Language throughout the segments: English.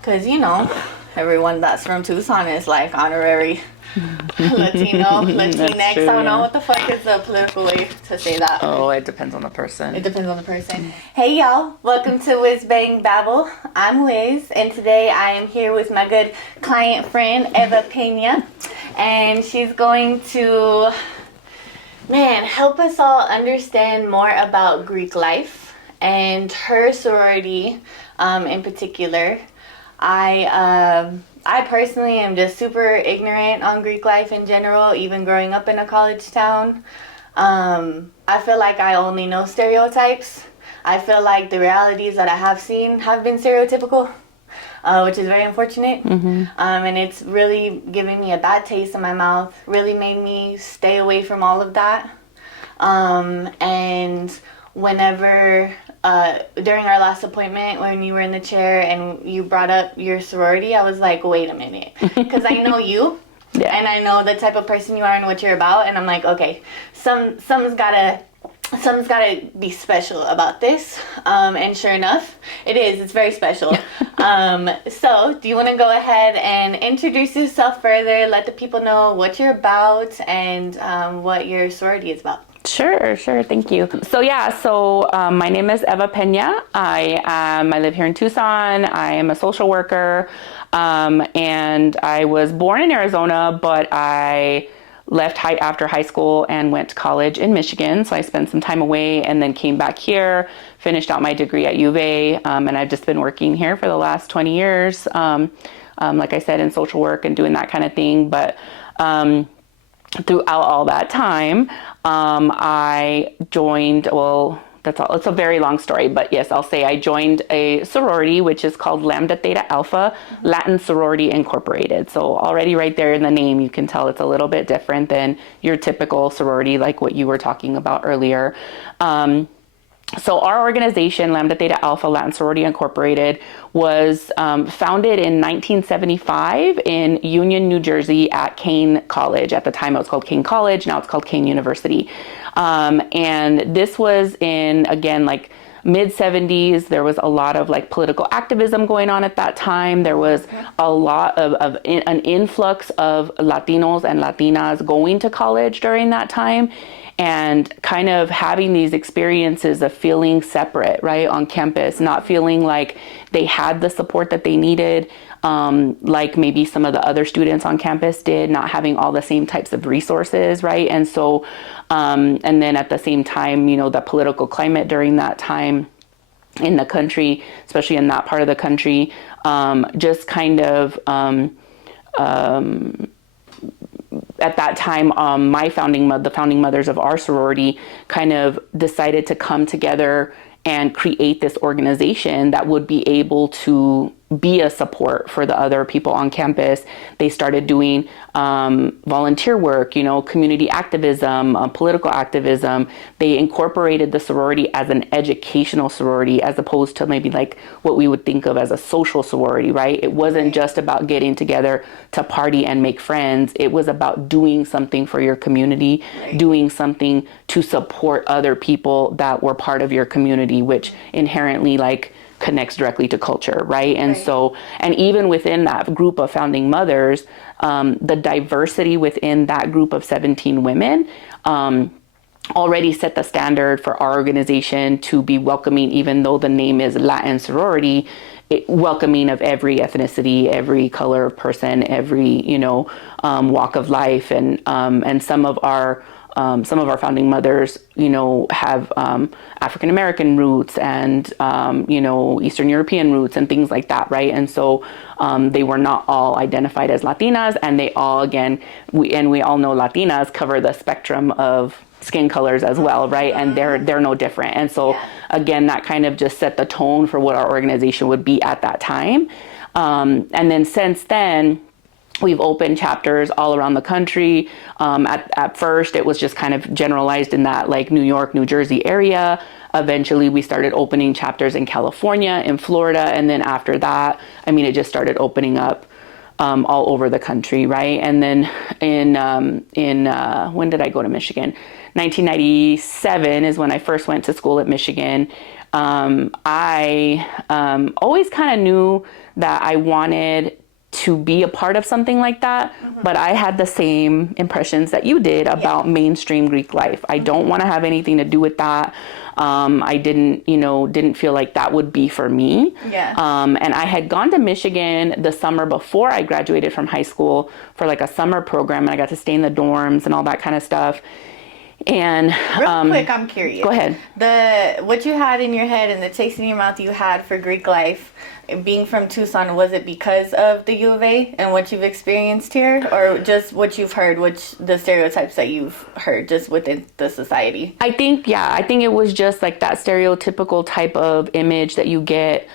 Because, everyone that's from Tucson is like honorary Latino, Latinx. I don't know what the fuck is the political way to say that. Oh, it depends on the person. It depends on the person. Hey, y'all. Welcome to Whiz Babble. I'm Whiz, and today I am here with my good client friend, Eva Pena. And she's going to, help us all understand more about Greek life and her sorority in particular. I personally am just super ignorant on Greek life in general, even growing up in a college town. I feel like I only know stereotypes. I feel like the realities that I have seen have been stereotypical, which is very unfortunate. And it's really giving me a bad taste in my mouth, really made me stay away from all of that. And whenever during our last appointment when you were in the chair and you brought up your sorority, I was like, wait a minute, because I know you. Yeah. And I know the type of person you are and what you're about, and I'm like, okay, something's gotta be special about this. And sure enough, it is. It's very special. So do you want to go ahead and introduce yourself further, let the people know what you're about and what your sorority is about? Sure. Thank you. So my name is Eva Pena. I live here in Tucson. I am a social worker, and I was born in Arizona, but I left after high school and went to college in Michigan. So I spent some time away and then came back here, finished out my degree at U of A, and I've just been working here for the last 20 years, like I said, in social work and doing that kind of thing. But throughout all that time, I joined, it's a very long story, but yes, I'll say I joined a sorority, which is called Lambda Theta Alpha Latin Sorority Incorporated. So already right there in the name, you can tell it's a little bit different than your typical sorority, like what you were talking about earlier. So our organization, Lambda Theta Alpha Latin Sorority Incorporated, was founded in 1975 in Union, New Jersey at Kane College. At the time it was called Kane College, now it's called Kane University. And this was in, again, like mid-70s. There was a lot of like political activism going on at that time. There was a lot of an influx of Latinos and Latinas going to college during that time, and kind of having these experiences of feeling separate, right, on campus, not feeling like they had the support that they needed, like maybe some of the other students on campus did, not having all the same types of resources, right? And so, and then at the same time, the political climate during that time in the country, especially in that part of the country, just kind of, at that time, the founding mothers of our sorority kind of decided to come together and create this organization that would be able to be a support for the other people on campus. They started doing volunteer work, community activism, political activism. They incorporated the sorority as an educational sorority as opposed to maybe like what we would think of as a social sorority, right? It wasn't just about getting together to party and make friends. It was about doing something for your community, doing something to support other people that were part of your community, which inherently like connects directly to culture, right? And so, and even within that group of founding mothers, the diversity within that group of 17 women already set the standard for our organization to be welcoming, even though the name is Latin sorority, welcoming of every ethnicity, every color of person, every, walk of life. And some of our founding mothers, have African American roots and, Eastern European roots and things like that, right? And so they were not all identified as Latinas, and they all, again, we all know Latinas cover the spectrum of skin colors as well, right? And they're no different. And so, again, that kind of just set the tone for what our organization would be at that time. And then since then, we've opened chapters all around the country. At first, it was just kind of generalized in that like New York, New Jersey area. Eventually, we started opening chapters in California, in Florida. And then after that, it just started opening up all over the country, right? And then in when did I go to Michigan? 1997 is when I first went to school at Michigan. I always kind of knew that I wanted to be a part of something like that, but I had the same impressions that you did about mainstream Greek life. I don't want to have anything to do with that. I didn't feel like that would be for me. And I had gone to Michigan the summer before I graduated from high school for like a summer program, and I got to stay in the dorms and all that kind of stuff. And real quick, I'm curious. Go ahead. What you had in your head and the taste in your mouth you had for Greek life, being from Tucson, was it because of the U of A and what you've experienced here, or just what you've heard, the stereotypes that you've heard just within the society? I think it was just like that stereotypical type of image that you get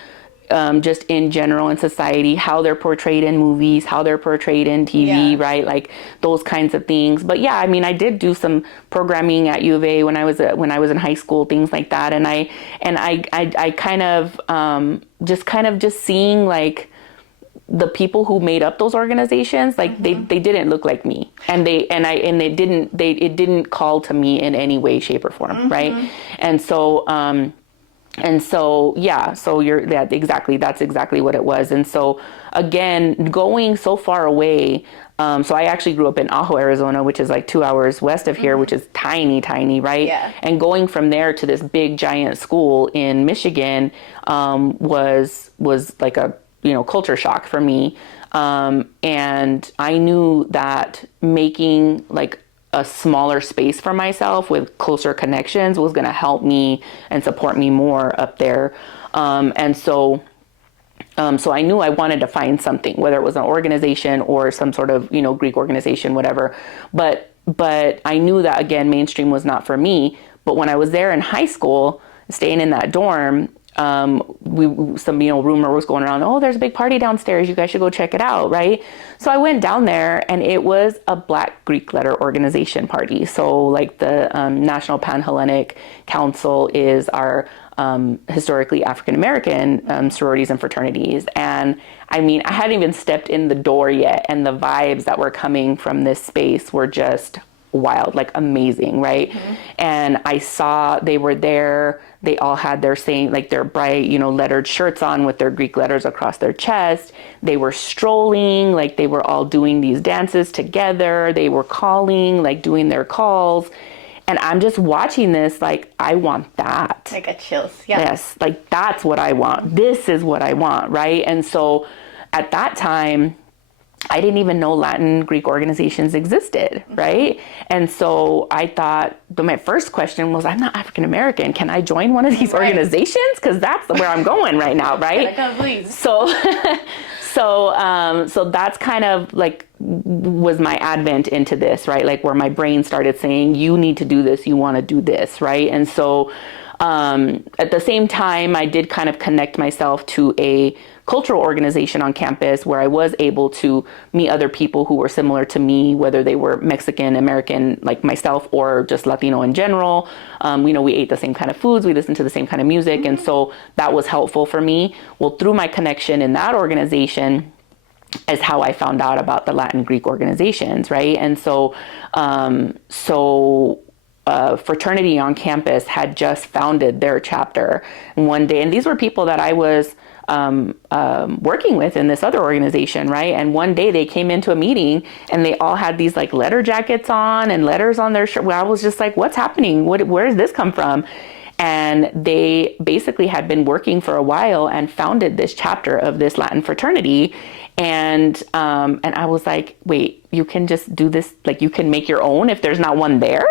just in general in society, how they're portrayed in movies, how they're portrayed in TV, right? Like those kinds of things. But yeah, I mean, I did do some programming at U of A when I was in high school, things like that. And I kind of just seeing like the people who made up those organizations, like they didn't look like me, and it didn't call to me in any way, shape, or form, right? And so that's exactly what it was. And so again, going so far away, so I actually grew up in Ajo, Arizona, which is like 2 hours west of here, which is tiny, right? Yeah. And going from there to this big giant school in Michigan was like a culture shock for me. And I knew that making like a smaller space for myself with closer connections was going to help me and support me more up there. And so I knew I wanted to find something, whether it was an organization or some sort of, Greek organization, whatever. But I knew that, again, mainstream was not for me. But when I was there in high school, staying in that dorm, some rumor was going around, oh, there's a big party downstairs, you guys should go check it out, right? So I went down there, and it was a Black Greek letter organization party. So like the National Pan-Hellenic Council is our historically African American sororities and fraternities. And I mean, I hadn't even stepped in the door yet, and the vibes that were coming from this space were just wild, like amazing, right? And I saw they were there. They all had their same, like their bright, lettered shirts on with their Greek letters across their chest. They were strolling, like they were all doing these dances together. They were calling, like doing their calls. And I'm just watching this, like, I want that. I got chills. Yeah. Yes, like that's what I want. This is what I want, right? And so at that time, I didn't even know Latin Greek organizations existed, right? And so I thought, but my first question was, I'm not African American. Can I join one of these organizations? Because that's where I'm going right now, right? Please. So that's kind of like was my advent into this, right? Like where my brain started saying, you need to do this, you want to do this, right? And so at the same time, I did kind of connect myself to a cultural organization on campus where I was able to meet other people who were similar to me, whether they were Mexican, American, like myself, or just Latino in general. We ate the same kind of foods, we listened to the same kind of music. And so that was helpful for me. Well, through my connection in that organization is how I found out about the Latin Greek organizations, right? And so, fraternity on campus had just founded their chapter one day. And these were people that I was working with in this other organization, right? And one day they came into a meeting and they all had these like letter jackets on and letters on their shirt. Well, I was just like, what's happening? Where does this come from? And they basically had been working for a while and founded this chapter of this Latin fraternity. And I was like, wait, you can just do this, like you can make your own if there's not one there?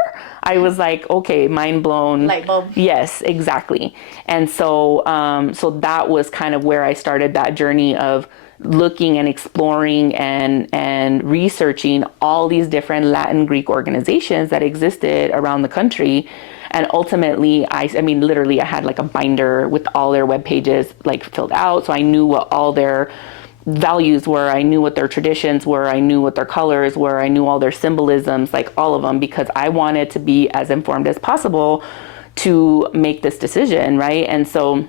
I was like, okay, mind blown. Light bulb. Yes, exactly. And so that was kind of where I started that journey of looking and exploring and researching all these different Latin Greek organizations that existed around the country. And ultimately, I mean, literally I had like a binder with all their web pages like filled out. So I knew what all their values were. I knew what their traditions were. I knew what their colors were. I knew all their symbolisms, like all of them, because I wanted to be as informed as possible to make this decision, right? And so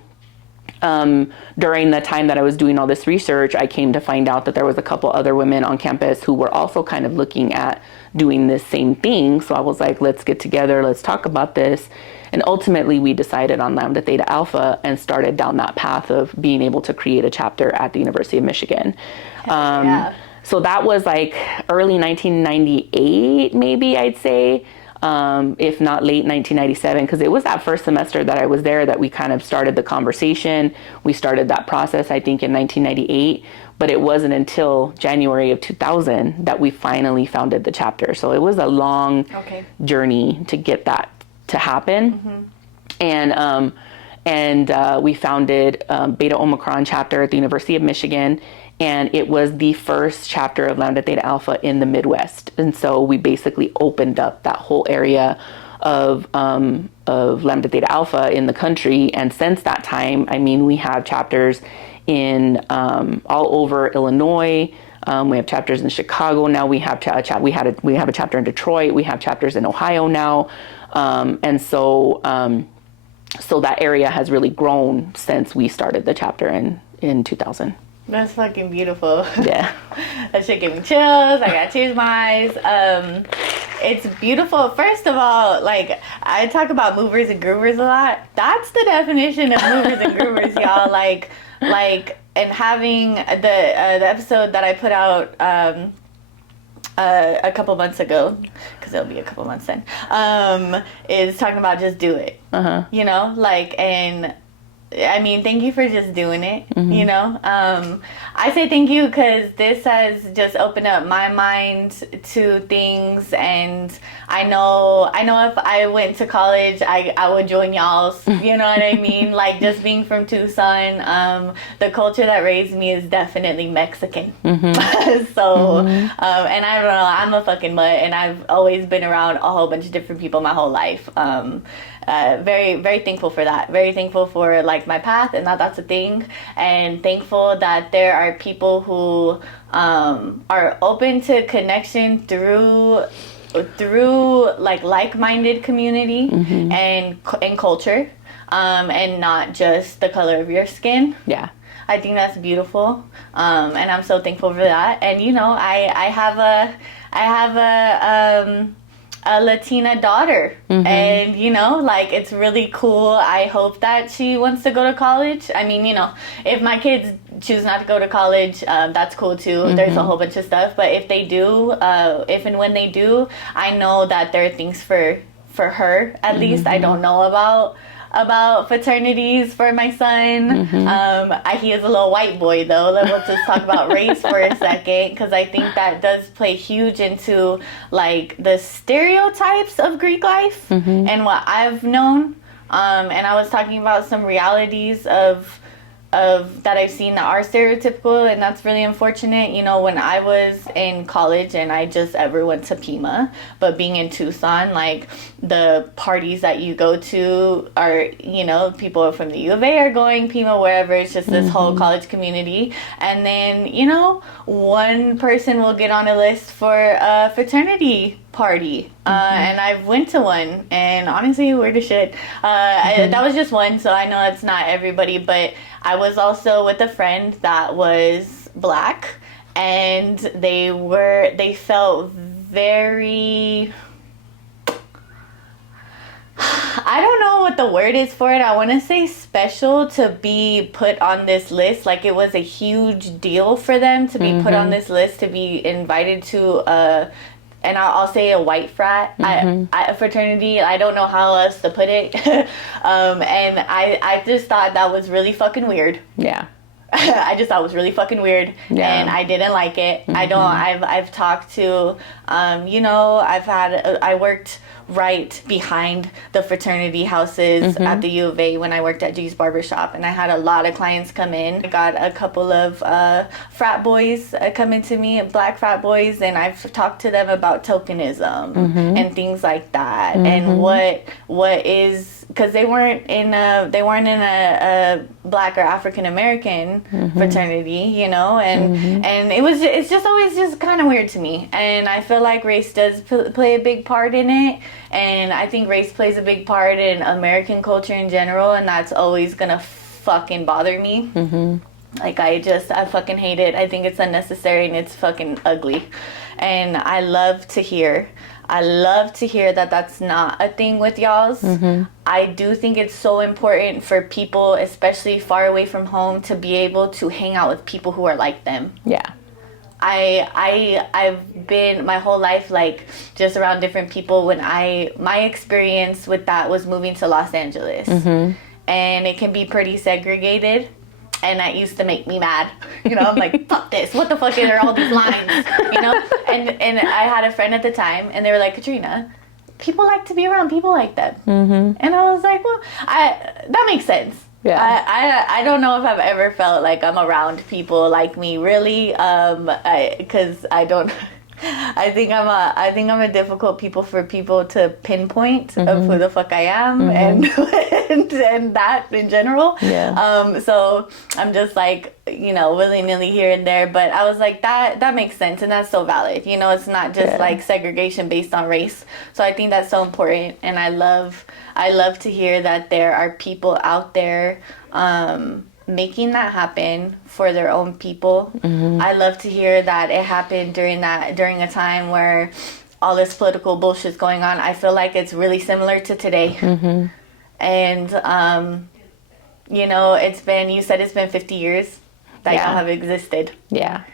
During the time that I was doing all this research, I came to find out that there was a couple other women on campus who were also kind of looking at doing this same thing. So I was like, let's get together, let's talk about this. And ultimately we decided on Lambda Theta Alpha and started down that path of being able to create a chapter at the University of Michigan. So that was like early 1998, maybe I'd say. If not late 1997, because it was that first semester that I was there that we kind of started the conversation. We started that process, I think, in 1998, but it wasn't until January of 2000 that we finally founded the chapter. So it was a long journey to get that to happen. And we founded Beta Omicron chapter at the University of Michigan. And it was the first chapter of Lambda Theta Alpha in the Midwest. And so we basically opened up that whole area of Lambda Theta Alpha in the country. And since that time, I mean, we have chapters in all over Illinois. We have chapters in Chicago now. We have a chapter in Detroit. We have chapters in Ohio now. And so that area has really grown since we started the chapter in 2000. That's fucking beautiful. Yeah. That shit gave me chills. I got tears in my eyes. It's beautiful. First of all, like, I talk about movers and groovers a lot. That's the definition of movers and groovers, y'all. Like, and having the episode that I put out a couple months ago, because it'll be a couple months then, is talking about just do it. You know, like, and I mean, thank you for just doing it, you know? I say thank you because this has just opened up my mind to things, and I know if I went to college, I would join y'all's, you know what I mean? Like, just being from Tucson, the culture that raised me is definitely Mexican. So, and I don't know, I'm a fucking mutt, and I've always been around a whole bunch of different people my whole life. Very, very thankful for that. Very thankful for, like, my path and that's a thing. And thankful that there are people who are open to connection through like-minded community and culture, and not just the color of your skin. Yeah. I think that's beautiful. And I'm so thankful for that. And, you know, I have a Latina daughter, and, you know, like, it's really cool. I hope that she wants to go to college. I mean, you know, if my kids choose not to go to college, that's cool too. There's a whole bunch of stuff, but if they do, if and when they do, I know that there are things for her, at least. I don't know about fraternities for my son. He is a little white boy, though. Let's just talk about race for a second, because I think that does play huge into, like, the stereotypes of Greek life and what I've known. And I was talking about some realities of that I've seen that are stereotypical, and that's really unfortunate. You know, when I was in college, and I just ever went to Pima, but being in Tucson, like, the parties that you go to are, you know, people from the U of A are going, Pima, wherever. It's just this whole college community. And then, you know, one person will get on a list for a fraternity party, and I went to one, and honestly, weird as shit. That was just one, so I know it's not everybody, but I was also with a friend that was Black, and they felt very, I don't know what the word is for it. I want to say special to be put on this list. Like, it was a huge deal for them to be put on this list, to be invited to and I'll say a white frat, a fraternity. I don't know how else to put it. And I just thought that was really fucking weird. Yeah. I just thought it was really fucking weird. Yeah. And I didn't like it. I've talked to, you know, I worked right behind the fraternity houses at the U of A when I worked at G's Barbershop, and I had a lot of clients come in. I got a couple of frat boys coming to me, Black frat boys, and I've talked to them about tokenism and things like that, and what is, because they weren't in a Black or African American fraternity, you know, and it's just always just kind of weird to me, and I feel like race does play a big part in it. And I think race plays a big part in American culture in general, and that's always gonna fucking bother me. Like, I fucking hate it. I think it's unnecessary and it's fucking ugly. And I love to hear that that's not a thing with y'all's. I do think it's so important for people, especially far away from home, to be able to hang out with people who are like them. Yeah. I've been my whole life, like, just around different people. My experience with that was moving to Los Angeles. And it can be pretty segregated. And that used to make me mad. You know, I'm like, fuck this. What the fuck are all these lines? You know? And I had a friend at the time, and they were like, Katrina, people like to be around people like that. And I was like, well, that makes sense. Yeah. I don't know if I've ever felt like I'm around people like me, really. Because I don't... I think I'm a difficult for people to pinpoint of who the fuck I am and that in general. Yeah. So I'm just like, you know, willy-nilly here and there. But I was like, that makes sense, and that's so valid. You know, it's not just like segregation based on race. So I think that's so important, and I love to hear that there are people out there making that happen for their own people. I love to hear that it happened during a time where all this political bullshit's going on. I feel like it's really similar to today. And you know, you said it's been 50 years that y'all have existed. Yeah.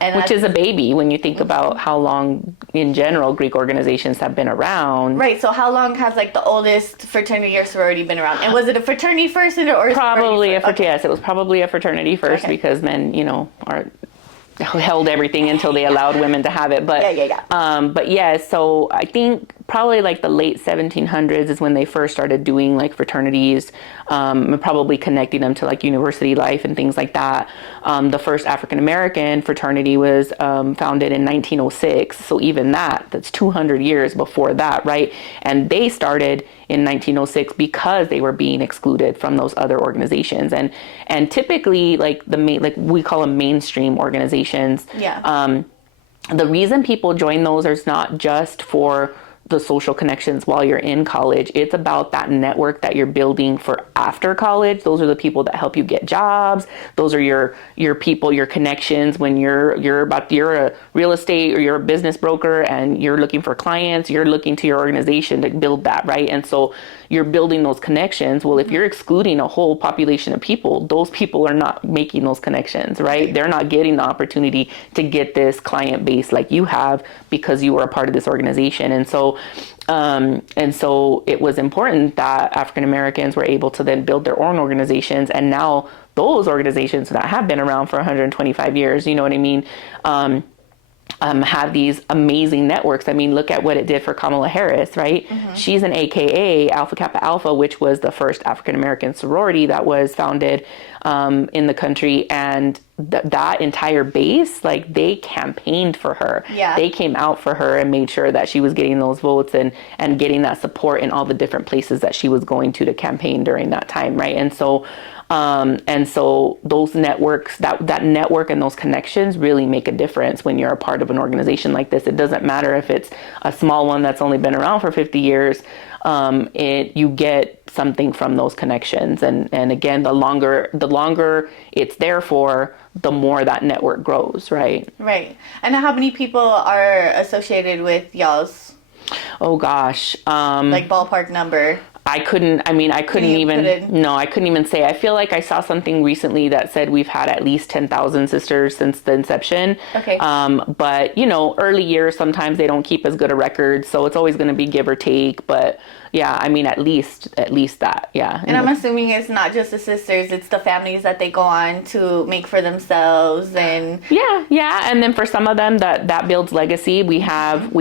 And which is a baby when you think about how long, in general, Greek organizations have been around. Right. So how long has, like, the oldest fraternity or sorority been around? And was it a fraternity first or probably yes, it was probably a fraternity first because men, you know, held everything until they allowed women to have it. But but yeah, so I think probably like the late 1700s is when they first started doing like fraternities, and probably connecting them to like university life and things like that. The first African American fraternity was founded in 1906, so even that's 200 years before that, right? And they started in 1906 because they were being excluded from those other organizations, and typically like we call them mainstream organizations. The reason people join those is not just for the social connections while you're in college. It's about that network that you're building for after college. Those are the people that help you get jobs. Those are your people, your connections when you're a real estate or you're a business broker and you're looking for clients. You're looking to your organization to build that, right? And so you're building those connections. Well, if you're excluding a whole population of people, those people are not making those connections, right? They're not getting the opportunity to get this client base like you have because you were a part of this organization. And so it was important that African Americans were able to then build their own organizations. And now those organizations that have been around for 125 years, you know what I mean, have these amazing networks. I mean, look at what it did for Kamala Harris, right? She's an AKA, Alpha Kappa Alpha, which was the first African American sorority that was founded in the country. And that entire base, like, they campaigned for her. Yeah. They came out for her and made sure that she was getting those votes and getting that support in all the different places that she was going to campaign during that time, right? And so those networks, that network and those connections really make a difference when you're a part of an organization like this. It doesn't matter if it's a small one that's only been around for 50 years. You get something from those connections. And again, the longer it's there for, the more that network grows, right? Right. And how many people are associated with y'all's? Oh gosh. Like ballpark number. I couldn't even say. I feel like I saw something recently that said we've had at least 10,000 sisters since the inception. Okay. But you know, early years, sometimes they don't keep as good a record. So it's always going to be give or take. But yeah, I mean, at least that. Yeah. And I'm assuming it's not just the sisters, it's the families that they go on to make for themselves. And yeah. And then for some of them that builds legacy. We have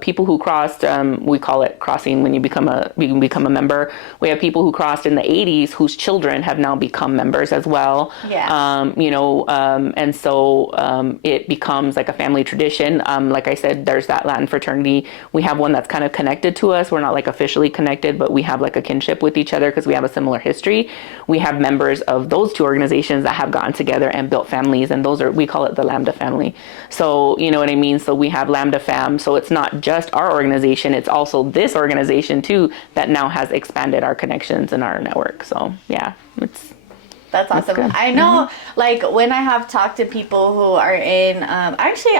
people who crossed, we call it crossing when you become a member. We have people who crossed in the 80s whose children have now become members as well. Yeah. And so it becomes like a family tradition. Like I said, there's that Latin fraternity. We have one that's kind of connected to us. We're not like officially connected, but we have like a kinship with each other because we have a similar history. We have members of those two organizations that have gotten together and built families, and we call it the Lambda family. So, you know what I mean? So we have Lambda fam. So it's not just our organization, it's also this organization too that now has expanded our connections and our network. So yeah, That's awesome. I know, like, when I have talked to people who are in, actually,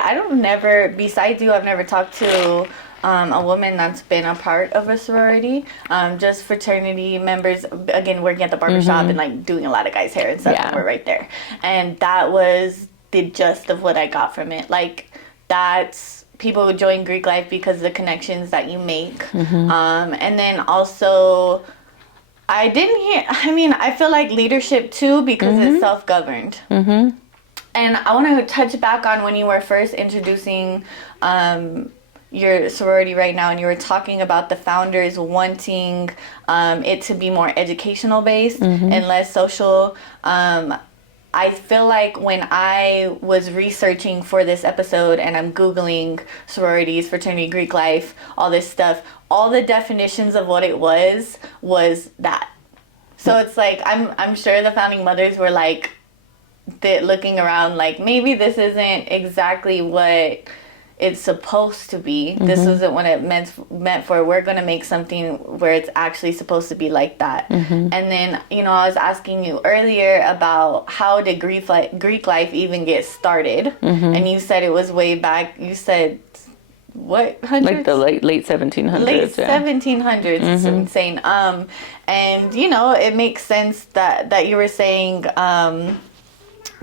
besides you, I've never talked to a woman that's been a part of a sorority. Just fraternity members, again, working at the barbershop and, like, doing a lot of guys' hair and stuff, and we're right there. And that was the gist of what I got from it. Like, that's... people would join Greek life because of the connections that you make. And then also... I feel like leadership too, because it's self-governed. And I want to touch back on when you were first introducing your sorority right now, and you were talking about the founders wanting it to be more educational based and less social. I feel like when I was researching for this episode and I'm Googling sororities, fraternity, Greek life, all this stuff, all the definitions of what it was that. So it's like, I'm sure the founding mothers were like, looking around like, maybe this isn't exactly what it's supposed to be. This isn't what it meant for. We're going to make something where it's actually supposed to be like that. And then, I was asking you earlier about how did Greek life even get started? And you said it was way back. You said, what, hundreds? Like the late 1700s. Late 1700s. It's insane. And, it makes sense that you were saying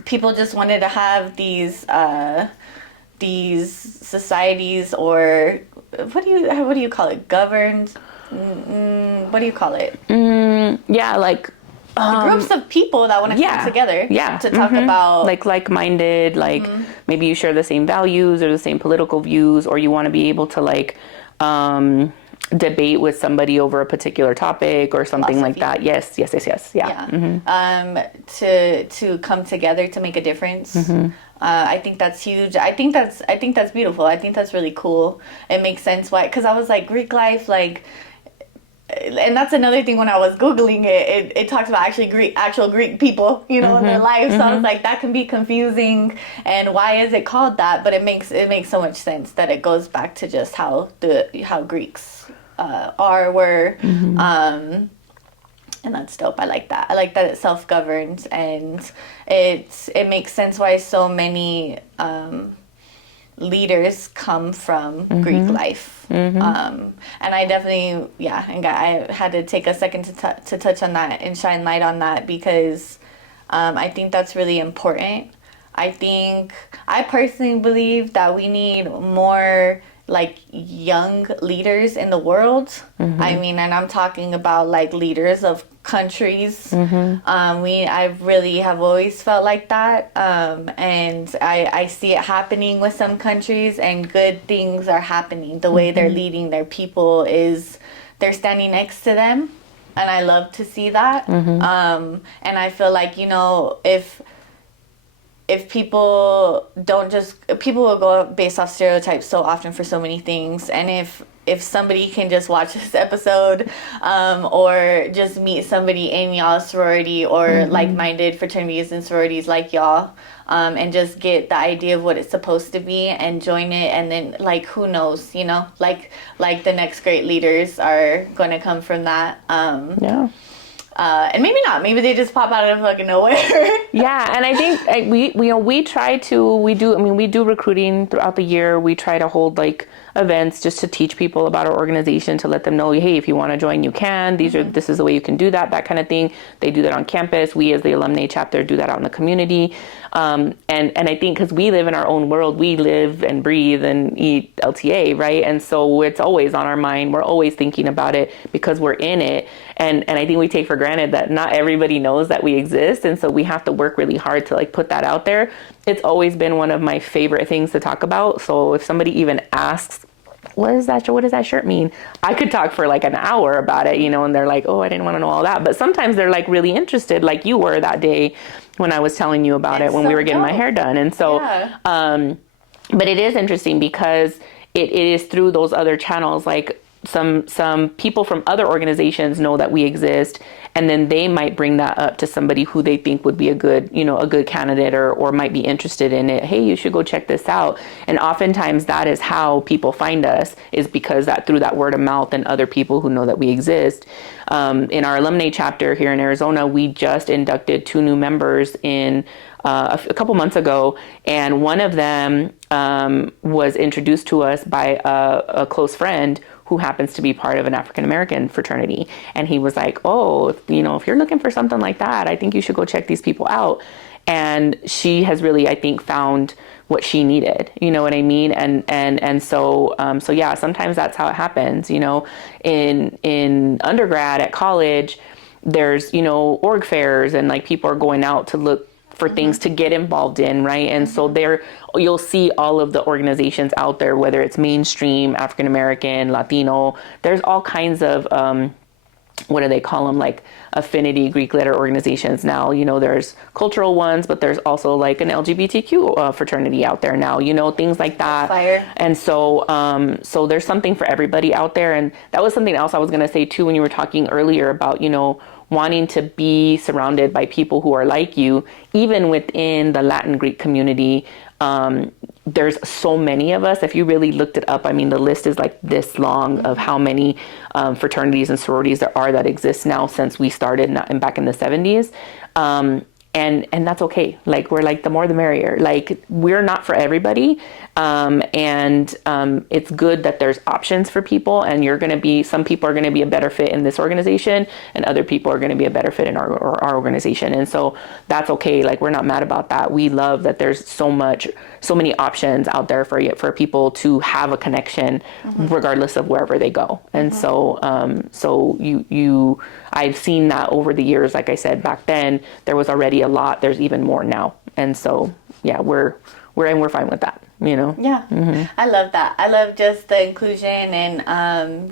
people just wanted to have these societies, or what do you call it? Governed? What do you call it? Like groups of people that want to come together to talk about like-minded, maybe you share the same values or the same political views, or you want to be able to debate with somebody over a particular topic or something like that. Yes. To come together to make a difference. I think that's huge. I think that's beautiful. I think that's really cool. It makes sense why, because I was like, Greek life, like, and that's another thing when I was Googling it talks about actual Greek people, in their lives. So I was like, that can be confusing, and why is it called that? But it makes so much sense that it goes back to just how Greeks were. And that's dope. I like that. I like that it's self-governed, and it makes sense why so many leaders come from Greek life. And I definitely, and I had to take a second to touch on that and shine light on that, because I think that's really important. I personally believe that we need more like young leaders in the world. I mean, and I'm talking about like leaders of countries. I really have always felt like that. And I see it happening with some countries, and good things are happening. The way they're leading their people is they're standing next to them. And I love to see that. And I feel like, if people will go based off stereotypes so often for so many things, and if somebody can just watch this episode, or just meet somebody in y'all's sorority, or like-minded fraternities and sororities like y'all, and just get the idea of what it's supposed to be and join it, and then like, who knows, like the next great leaders are going to come from that. And maybe not. Maybe they just pop out of fucking nowhere. And I think we do recruiting throughout the year. We try to hold like events just to teach people about our organization, to let them know, hey, if you want to join, you can. This is the way you can do that kind of thing. They do that on campus. We, as the alumni chapter, do that out in the community. And I think because we live in our own world, we live and breathe and eat LTA, right? And so it's always on our mind. We're always thinking about it because we're in it. And I think we take for granted that not everybody knows that we exist. And so we have to work really hard to like put that out there. It's always been one of my favorite things to talk about. So if somebody even asks, what does that shirt mean? I could talk for like an hour about it, and they're like, oh, I didn't want to know all that. But sometimes they're like really interested, like you were that day when I was telling you about it when we were getting my hair done. And so, but it is interesting because it is through those other channels, like some people from other organizations know that we exist, and then they might bring that up to somebody who they think would be a good, a good candidate, or might be interested in it. Hey, you should go check this out. And oftentimes that is how people find us, is because that through that word of mouth and other people who know that we exist. In our alumni chapter here in Arizona, we just inducted 2 new members in a couple months ago, and one of them was introduced to us by a close friend who happens to be part of an African American fraternity. And he was like, oh, if you're looking for something like that, I think you should go check these people out. And she has really, I think, found what she needed. You know what I mean? So yeah, sometimes that's how it happens. In undergrad at college, there's, org fairs, and like people are going out to look for things to get involved in, right? And so you'll see all of the organizations out there, whether it's mainstream, African American, Latino. There's all kinds of what do they call them, like affinity Greek letter organizations now. There's cultural ones, but there's also like an LGBTQ fraternity out there now, things like that. Fire. And so there's something for everybody out there. And that was something else I was going to say too, when you were talking earlier about, wanting to be surrounded by people who are like you, even within the Latin Greek community. There's so many of us. If you really looked it up, I mean, the list is like this long of how many fraternities and sororities there are that exist now since we started back in the 70s. And that's okay. Like, we're like, the more the merrier. Like, we're not for everybody. It's good that there's options for people, and some people are going to be a better fit in this organization, and other people are going to be a better fit in our organization. And so that's okay. Like, we're not mad about that. We love that there's so many options out there for people to have a connection, regardless of wherever they go. And so I've seen that over the years. Like I said, back then there was already a lot. There's even more now. And so, yeah, we're fine with that, Yeah. I love that. I love just the inclusion, and,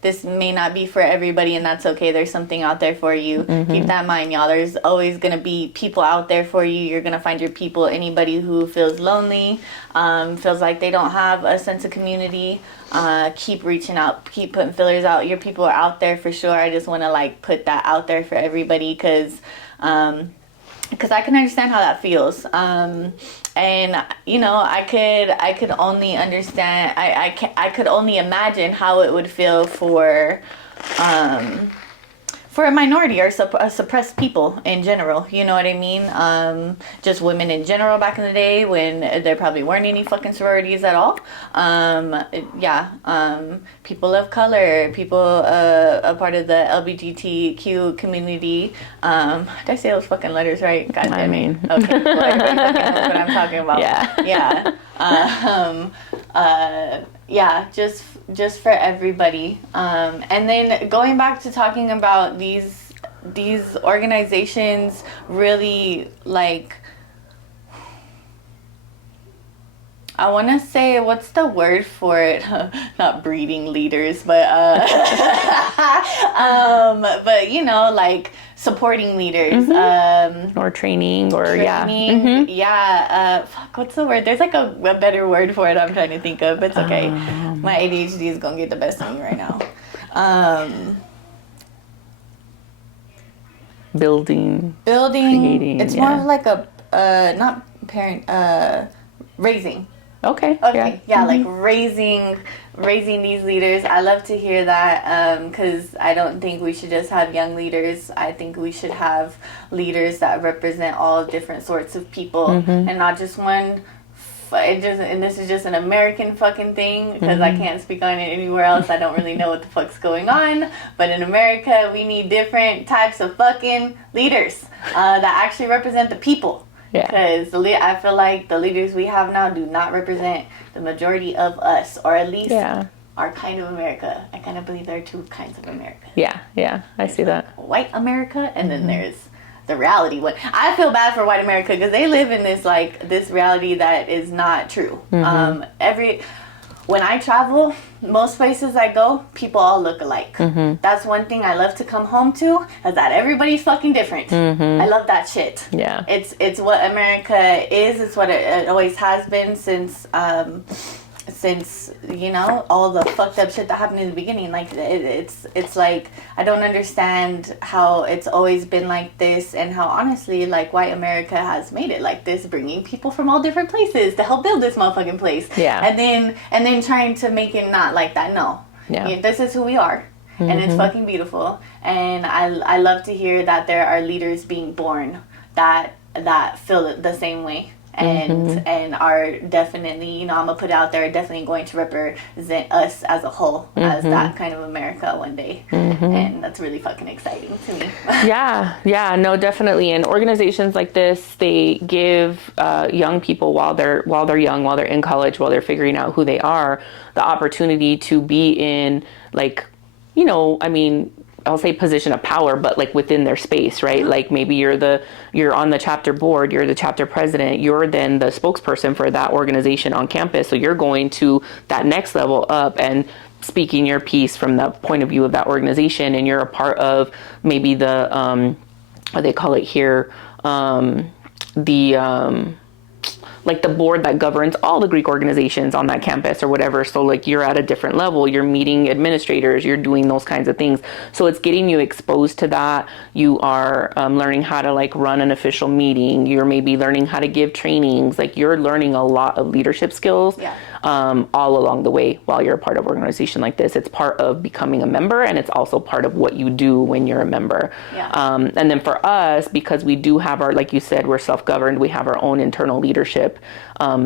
this may not be for everybody, and that's okay. There's something out there for you. Keep that in mind, y'all. There's always going to be people out there for you. You're going to find your people. Anybody who feels lonely, feels like they don't have a sense of community, keep reaching out, keep putting fillers out. Your people are out there for sure. I just want to put that out there for everybody, because I can understand how that feels. And I could only understand, I could only imagine how it would feel for a minority or suppressed people in general. You know what I mean? Just women in general back in the day, when there probably weren't any fucking sororities at all. People of color, people a part of the LGBTQ community. Did I say those fucking letters right? God damn it. Okay, well, everybody fucking knows what I'm talking about. Yeah. Just for everybody. And then going back to talking about these organizations really, I want to say, what's the word for it? Not breeding leaders, but supporting leaders, or training, fuck, what's the word? There's a better word for it I'm trying to think of. It's okay. My ADHD is gonna get the best of me right now. Building, creating, it's more of like a not parent, raising. Okay. Yeah, raising these leaders. I love to hear that, because I don't think we should just have young leaders. I think we should have leaders that represent all different sorts of people, and not just one. And this is just an American fucking thing, because I can't speak on it anywhere else. I don't really know what the fuck's going on. But in America, we need different types of fucking leaders that actually represent the people. Because I feel like the leaders we have now do not represent the majority of us, or at least our kind of America. I kind of believe there are 2 kinds of America. Yeah, I see that. White America, and then there's the reality one. I feel bad for white America, because they live in this reality that is not true. When I travel, most places I go, people all look alike. That's one thing I love to come home to, is that everybody's fucking different. I love that shit. Yeah. It's what America is. It's what it always has been since since, you know, all the fucked up shit that happened in the beginning. Like, it's like, I don't understand how it's always been like this, and how honestly, like, white America has made it like this, bringing people from all different places to help build this motherfucking place. Yeah. And then trying to make it not like that. No. Yeah. This is who we are. And it's fucking beautiful. And I love to hear that there are leaders being born that feel the same way. And are definitely, you know, I'm gonna put it out there, definitely going to represent us as a whole as that kind of America one day. And that's really fucking exciting to me. Yeah, no, definitely. And organizations like this, they give young people while they're young, while they're in college, while they're figuring out who they are, the opportunity to be in, like, you know, I mean, I'll say position of power, but like within their space, right? Like maybe you're on the chapter board, you're the chapter president, you're then the spokesperson for that organization on campus. So you're going to that next level up and speaking your piece from the point of view of that organization. And you're a part of maybe the, what they call it here, like the board that governs all the Greek organizations on that campus or whatever. So like you're at a different level, you're meeting administrators, you're doing those kinds of things. So it's getting you exposed to that. You are learning how to like run an official meeting. You're maybe learning how to give trainings. Like you're learning a lot of leadership skills all along the way while you're a part of an organization like this. It's part of becoming a member, and it's also part of what you do when you're a member. And then for us, because we do have our, like you said, we're self-governed, we have our own internal leadership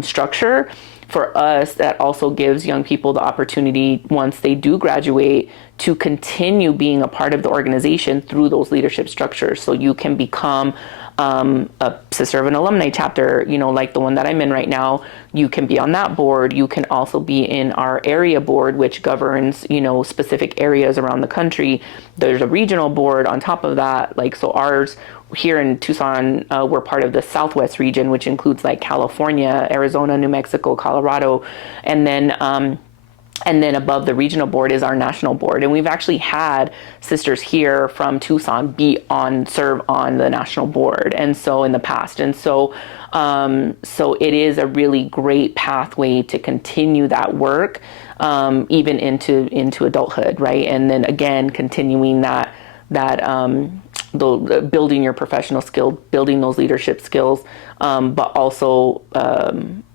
structure. For us, that also gives young people the opportunity, once they do graduate, to continue being a part of the organization through those leadership structures. So you can become a sister of an alumni chapter, you know, like the one that I'm in right now. You can be on that board. You can also be in our area board, which governs, you know, specific areas around the country. There's a regional board on top of that. Like, so ours here in Tucson, we're part of the Southwest region, which includes like California, Arizona, New Mexico, Colorado, and then above the regional board is our national board. And we've actually had sisters here from Tucson serve on the national board. And so in the past, and so it is a really great pathway to continue that work, even into adulthood. Right. And then again, continuing that building your professional skill, building those leadership skills, but also,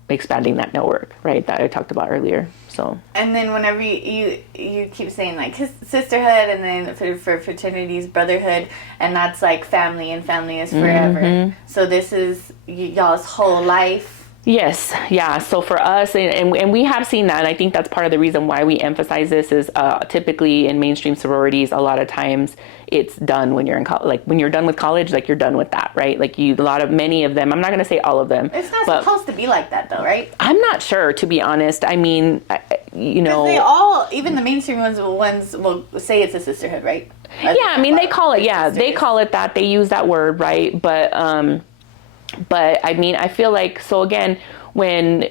expanding that network, right, that I talked about earlier. So, and then whenever you keep saying like sisterhood, and then for fraternities, brotherhood, and that's like family, and family is forever. So this is y'all's whole life. Yes. Yeah. So for us, and we have seen that, and I think that's part of the reason why we emphasize this is typically in mainstream sororities, a lot of times it's done when you're in college. Like when you're done with college, like you're done with that, right? Like many of them, I'm not going to say all of them. It's not supposed to be like that though, right? I'm not sure, to be honest. I mean, you know. They all, even the mainstream ones will say it's a sisterhood, right? Yeah. I mean, they call it, they call it that. They use that word, right? But I mean, I feel like, so again, when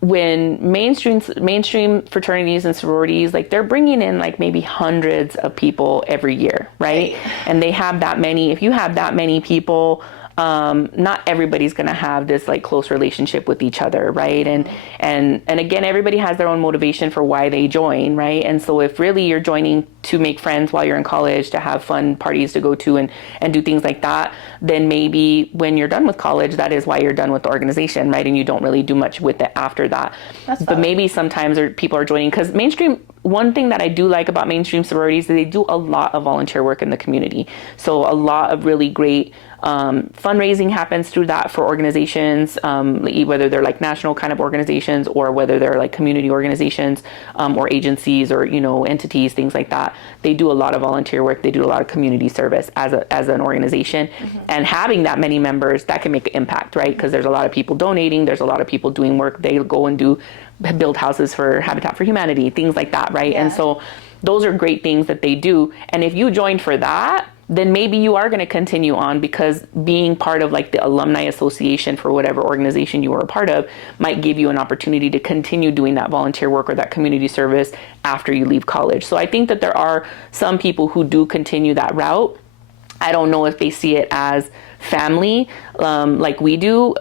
mainstream fraternities and sororities, like they're bringing in like maybe hundreds of people every year, right? And they have that many, if you have that many people, not everybody's going to have this like close relationship with each other, right? And again, everybody has their own motivation for why they join, right? And so if really you're joining to make friends while you're in college, to have fun parties to go to and do things like that, then maybe when you're done with college, that is why you're done with the organization, right? And you don't really do much with it after that. But maybe sometimes people are joining because mainstream. One thing that I do like about mainstream sororities is they do a lot of volunteer work in the community. So a lot of really great fundraising happens through that for organizations, whether they're like national kind of organizations or whether they're like community organizations or agencies or, you know, entities, things like that. They do a lot of volunteer work. They do a lot of community service as an organization. And having that many members, that can make an impact, right? Because there's a lot of people donating. There's a lot of people doing work. They go and build houses for Habitat for Humanity, things like that, right? And so those are great things that they do. And if you joined for that, then maybe you are going to continue on, because being part of like the alumni association for whatever organization you were a part of might give you an opportunity to continue doing that volunteer work or that community service after you leave college. So I think that there are some people who do continue that route. I don't know if they see it as family like we do.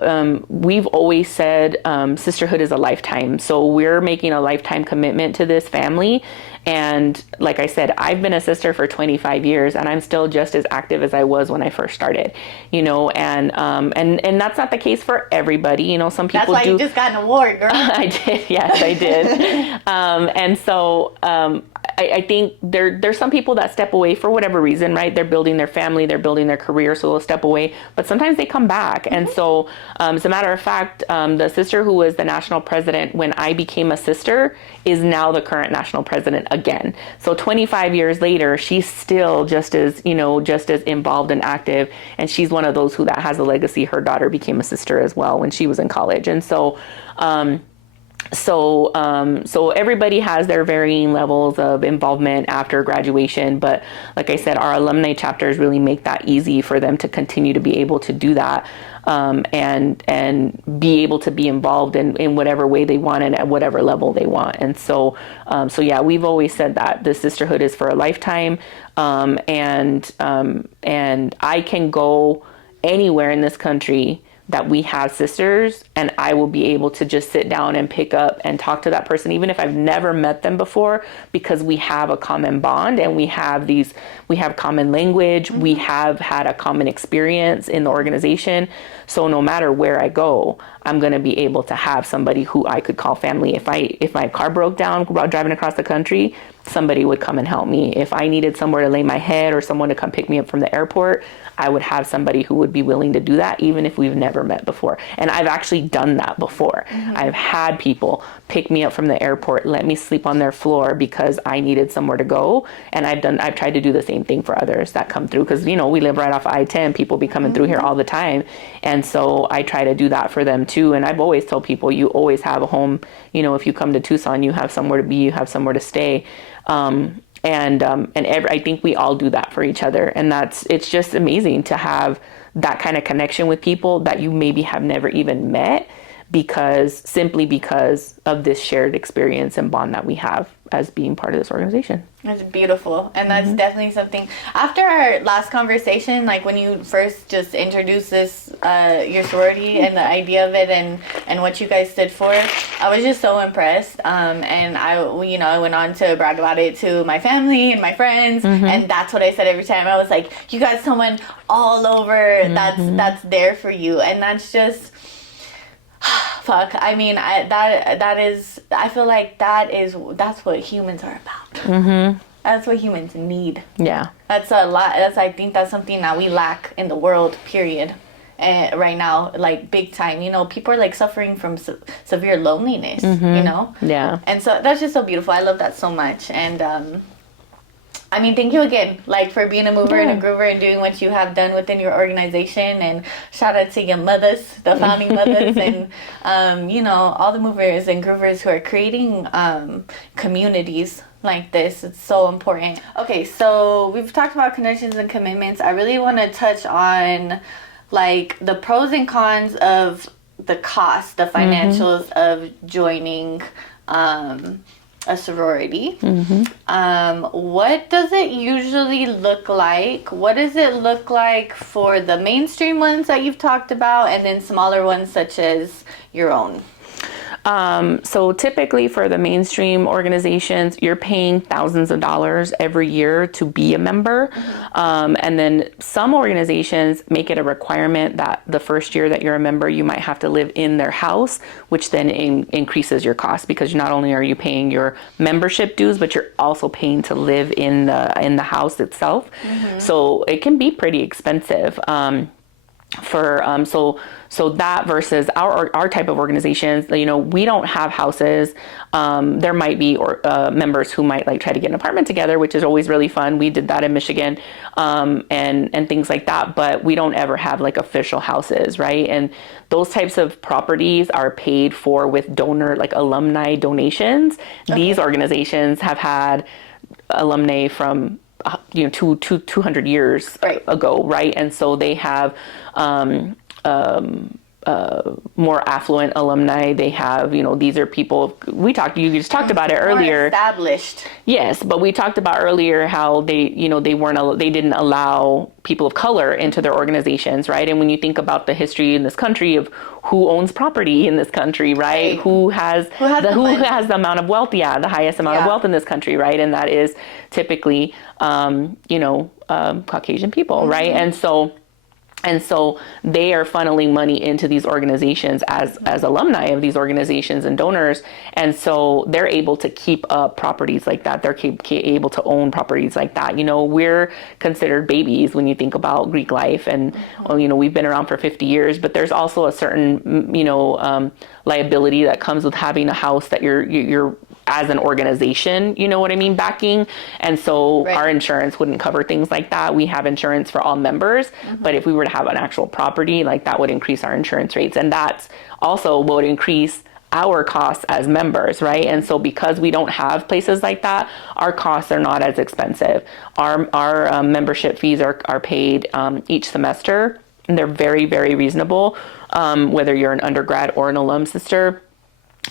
We've always said sisterhood is a lifetime. So we're making a lifetime commitment to this family. And like I said, I've been a sister for 25 years and I'm still just as active as I was when I first started, and that's not the case for everybody. Some people That's why you just got an award, girl. I did. Yes, I did. And so, I think there's some people that step away for whatever reason, right? They're building their family, they're building their career, so they'll step away. But sometimes they come back. And so, as a matter of fact, the sister who was the national president when I became a sister is now the current national president again. So 25 years later, she's still just as involved and active. And she's one of those who that has a legacy. Her daughter became a sister as well when she was in college. And so, so everybody has their varying levels of involvement after graduation. But like I said, our alumni chapters really make that easy for them to continue to be able to do that. And be able to be involved in whatever way they want and at whatever level they want. And so yeah, we've always said that the sisterhood is for a lifetime. And I can go anywhere in this country that we have sisters, and I will be able to just sit down and pick up and talk to that person, even if I've never met them before, because we have a common bond and we have common language. We have had a common experience in the organization. So no matter where I go, I'm going to be able to have somebody who I could call family. If my car broke down while driving across the country, somebody would come and help me. If I needed somewhere to lay my head or someone to come pick me up from the airport, I would have somebody who would be willing to do that, even if we've never met before. And I've actually done that before. I've had people pick me up from the airport, let me sleep on their floor because I needed somewhere to go. And I've tried to do the same thing for others that come through, because, we live right off I-10. People be coming through here all the time. And so I try to do that for them too. And I've always told people, you always have a home. If you come to Tucson, you have somewhere to be, you have somewhere to stay. I think we all do that for each other. And it's just amazing to have that kind of connection with people that you maybe have never even met, simply because of this shared experience and bond that we have as being part of this organization. That's beautiful. And that's definitely something, after our last conversation, like when you first just introduced this, your sorority and the idea of it and what you guys stood for, I was just so impressed. And I went on to brag about it to my family and my friends. And that's what I said every time. I was like, you got someone all over that's there for you. And that's just, fuck. I mean, I feel like that's what humans are about. That's what humans need. Yeah. That's a lot. I think that's something that we lack in the world, period. Right now, like big time. People are like suffering from severe loneliness, Yeah. And so that's just so beautiful. I love that so much. And, I mean, thank you again, like, for being a mover and a groover and doing what you have done within your organization. And shout out to your mothers, the founding mothers, and, all the movers and groovers who are creating communities like this. It's so important. Okay, so we've talked about connections and commitments. I really want to touch on, like, the pros and cons of the cost, the financials of joining a sorority. What does it usually look like? What does it look like for the mainstream ones that you've talked about, and then smaller ones such as your own? So typically for the mainstream organizations, you're paying thousands of dollars every year to be a member. And then some organizations make it a requirement that the first year that you're a member, you might have to live in their house, which then increases your cost, because not only are you paying your membership dues, but you're also paying to live in the house itself. So it can be pretty expensive. So that versus our type of organizations, we don't have houses. There might be members who might like try to get an apartment together, which is always really fun. We did that in Michigan, and things like that. But we don't ever have like official houses, right? And those types of properties are paid for with like alumni donations. Okay. These organizations have had alumni from 200 years ago, right? And so they have more affluent alumni. They have, these are people, you just talked about it earlier. More established. Yes, but we talked about earlier how they didn't allow people of color into their organizations, right? And when you think about the history in this country of who owns property in this country, right? Who has the amount of wealth, the highest amount of wealth in this country, right? And that is typically, Caucasian people, right? And so they are funneling money into these organizations as alumni of these organizations and donors. And so they're able to keep up properties like that. They're able to own properties like that. We're considered babies when you think about Greek life. And, we've been around for 50 years, but there's also a certain, liability that comes with having a house that you're as an organization, backing. And so our insurance wouldn't cover things like that. We have insurance for all members, but if we were to have an actual property, like that would increase our insurance rates. And that's also what would increase our costs as members, right? And so because we don't have places like that, our costs are not as expensive. Our membership fees are paid each semester, and they're very, very reasonable, whether you're an undergrad or an alum sister.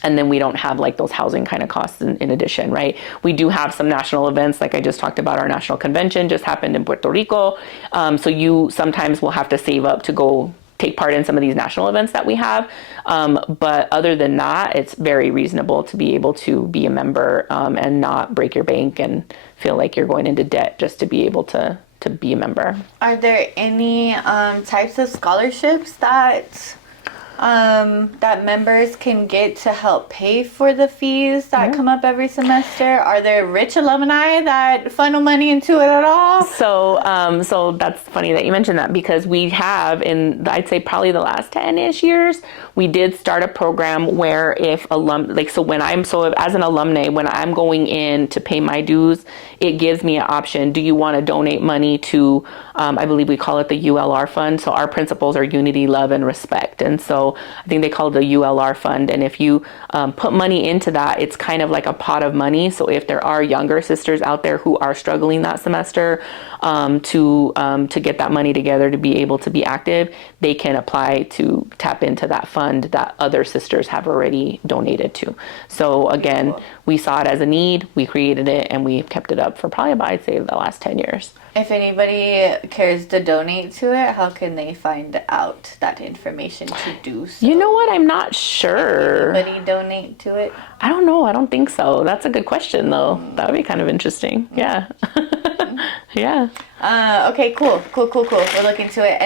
And then we don't have like those housing kind of costs in addition, right? We do have some national events, like I just talked about. Our national convention just happened in Puerto Rico. So you sometimes will have to save up to go take part in some of these national events that we have. But other than that, it's very reasonable to be able to be a member and not break your bank and feel like you're going into debt just to be able to be a member. Are there any types of scholarships that members can get to help pay for the fees that come up every semester? Are there rich alumni that funnel money into it at all? So that's funny that you mentioned that, because we have I'd say probably the last 10-ish years, we did start a program where if as an alumni, when I'm going in to pay my dues, it gives me an option. Do you want to donate money to, I believe we call it the ULR fund. So our principles are unity, love, and respect. And so I think they call it the ULR fund. And if you put money into that, it's kind of like a pot of money. So if there are younger sisters out there who are struggling that semester to get that money together to be able to be active, they can apply to tap into that fund that other sisters have already donated to. So again, we saw it as a need, we created it, and we've kept it up for probably about, I'd say, the last 10 years. If anybody cares to donate to it, how can they find out that information to do so? You know what? I'm not sure. Can anybody donate to it? I don't know. I don't think so. That's a good question, though. That would be kind of interesting. Yeah. Yeah. Okay, cool. We'll look into it.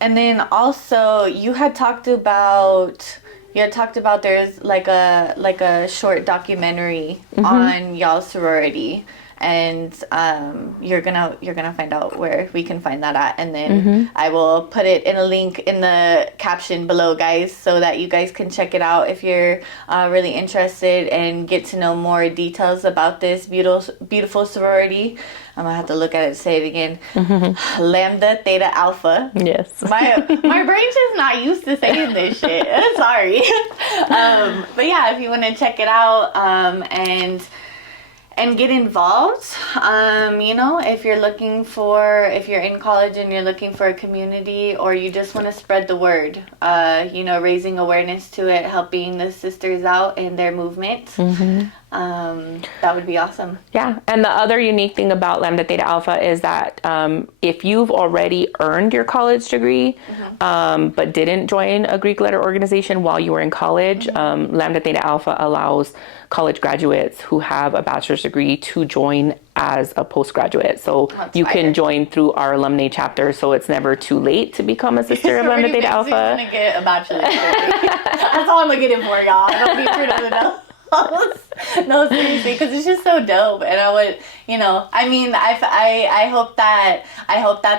And then also you had talked about there's like a short documentary on y'all's sorority, and you're gonna find out where we can find that at, and then I will put it in a link in the caption below, guys, so that you guys can check it out if you're really interested and get to know more details about this beautiful sorority. I'm gonna have to look at it, say it again. Lambda Theta Alpha. Yes. My brain's just not used to saying this shit. Sorry. But yeah, if you want to check it out and get involved, if you're in college and you're looking for a community, or you just want to spread the word, raising awareness to it, helping the sisters out in their movement, that would be awesome. Yeah. And the other unique thing about Lambda Theta Alpha is that if you've already earned your college degree, but didn't join a Greek letter organization while you were in college, Lambda Theta Alpha allows college graduates who have a bachelor's degree to join as a postgraduate. So you can join through our alumni chapter, so it's never too late to become a sister of Lambda Theta Alpha. I'm going to get a bachelor's degree. That's all I'm going to get it for, y'all. I don't need to know. No, seriously, because it's just so dope, and I would, I hope that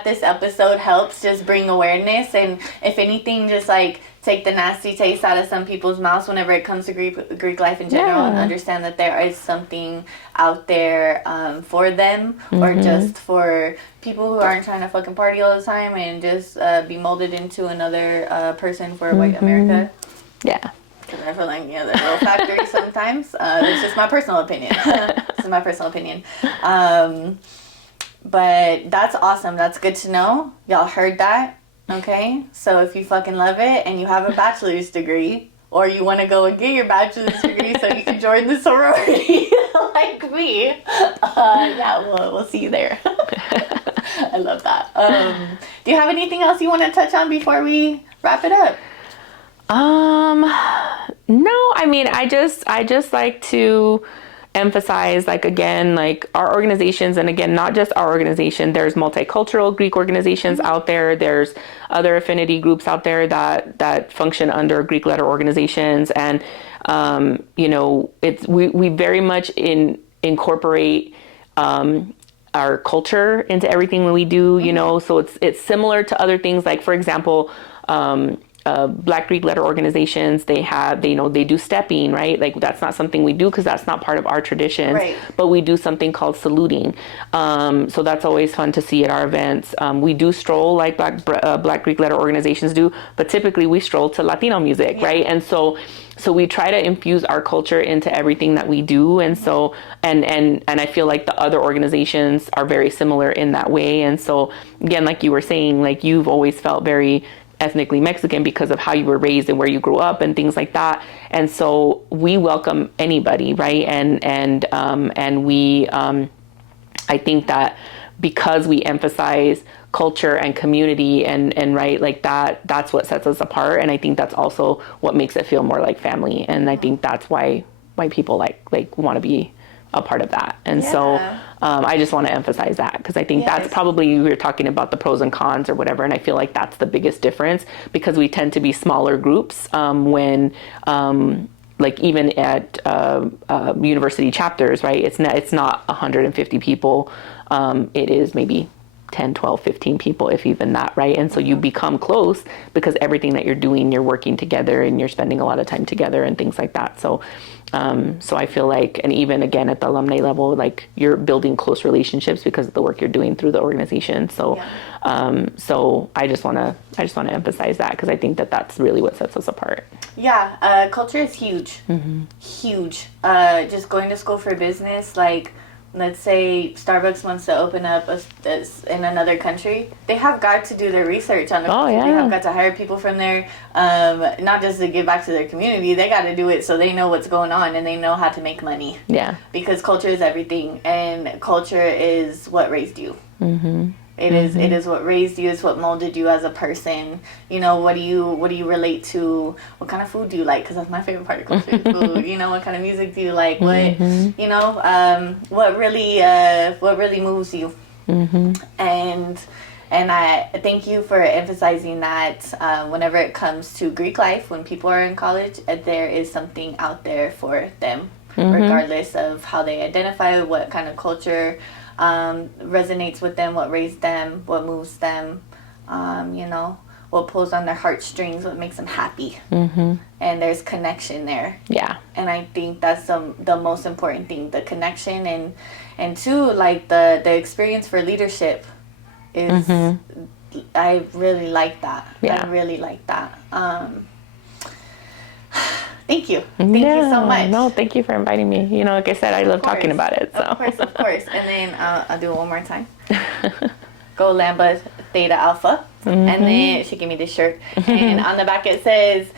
this episode helps just bring awareness, and if anything, just like take the nasty taste out of some people's mouths whenever it comes to Greek life in general, and understand that there is something out there for them, or just for people who aren't trying to fucking party all the time and just be molded into another person for white America. Yeah. Because I feel like, they're a little factory sometimes. It's just my personal opinion. This is my personal opinion. But that's awesome. That's good to know. Y'all heard that. Okay? So if you fucking love it and you have a bachelor's degree, or you want to go and get your bachelor's degree so you can join the sorority like me, yeah, we'll see you there. I love that. Do you have anything else you want to touch on before we wrap it up? No, I mean, I just like to emphasize, like, again, like our organizations, and again, not just our organization, there's multicultural Greek organizations out there. There's other affinity groups out there that function under Greek letter organizations. And, you know, we very much incorporate, our culture into everything that we do, you know, so it's similar to other things. Like, for example, Black Greek letter organizations, they do stepping, right? Like, that's not something we do because that's not part of our traditions, right. But we do something called saluting. So that's always fun to see at our events. We do stroll like Black Greek letter organizations do, but typically we stroll to Latino music, yeah. Right? And so we try to infuse our culture into everything that we do. And so, and I feel like the other organizations are very similar in that way. And so, again, like you were saying, like, you've always felt very ethnically Mexican because of how you were raised and where you grew up and things like that. And so we welcome anybody, right? And we, I think that because we emphasize culture and community and right, like that's what sets us apart. And I think that's also what makes it feel more like family. And I think that's why people like want to be a part of that. And so I just want to emphasize that because I think that's probably, we were talking about the pros and cons or whatever, and I feel like that's the biggest difference because we tend to be smaller groups when like even at university chapters, right? It's not 150 people. It is maybe 10, 12, 15 people, if even that, right? And so you become close because everything that you're doing, you're working together and you're spending a lot of time together and things like that. So I feel like, and even again at the alumni level, like you're building close relationships because of the work you're doing through the organization. So, so I just want to emphasize that because I think that that's really what sets us apart. Yeah. Culture is huge, huge. Just going to school for business, like, let's say Starbucks wants to open up in another country, they have got to do their research on the country. They have got to hire people from there, not just to give back to their community. They got to do it so they know what's going on and they know how to make money. Yeah. Because culture is everything, and culture is what raised you. Mm-hmm. It is what raised you. It's what molded you as a person. You know, what do you relate to? What kind of food do you like? Because that's my favorite part of culture, food. You know, what kind of music do you like? What you know, what really moves you? And I thank you for emphasizing that. Whenever it comes to Greek life, when people are in college, there is something out there for them, regardless of how they identify, what kind of culture resonates with them, what raised them, what moves them, you know, what pulls on their heartstrings, what makes them happy. And there's connection there. Yeah. And I think that's the most important thing, the connection, and too, like the experience for leadership is, I really like that. Yeah. I really like that. Thank you. Thank you so much. No, thank you for inviting me. You know, like I said, I love talking about it. So. Of course. And then I'll do it one more time. Go Lambda Theta Alpha. And then she gave me this shirt. And on the back it says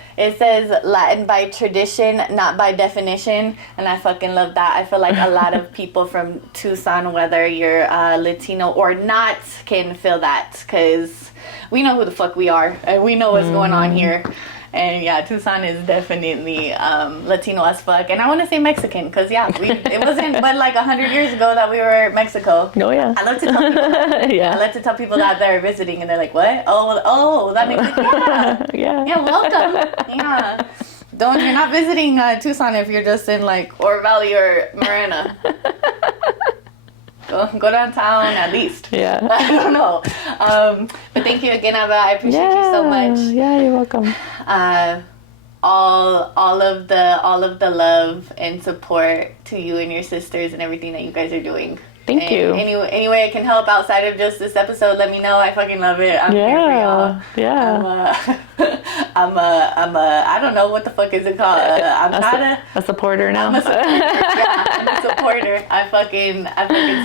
Latin by tradition, not by definition. And I fucking love that. I feel like a lot of people from Tucson, whether you're Latino or not, can feel that. Because we know who the fuck we are. And we know what's going on here. And yeah, Tucson is definitely Latino as fuck. And I want to say Mexican because, it wasn't but like 100 years ago that we were Mexico. Oh, yeah. I love to tell people I love to tell people that they're visiting and they're like, what? Oh, that makes sense. Yeah, welcome. Yeah. You're not visiting Tucson if you're just in like Oro Valley or Marana. Go downtown at least. Yeah. I don't know. But thank you again, Ava. I appreciate you so much. Yeah, you're welcome. All of the love and support to you and your sisters and everything that you guys are doing. Thank you. Any way I can help outside of just this episode, let me know. I fucking love it. I'm here for y'all. Yeah. I don't know what the fuck is it called. I'm not a supporter now. I'm a supporter. I'm a supporter. I fucking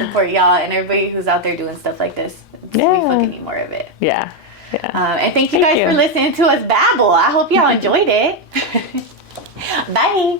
support y'all and everybody who's out there doing stuff like this. We fucking need more of it. Yeah. And thank you guys for listening to us babble. I hope y'all enjoyed it. Bye.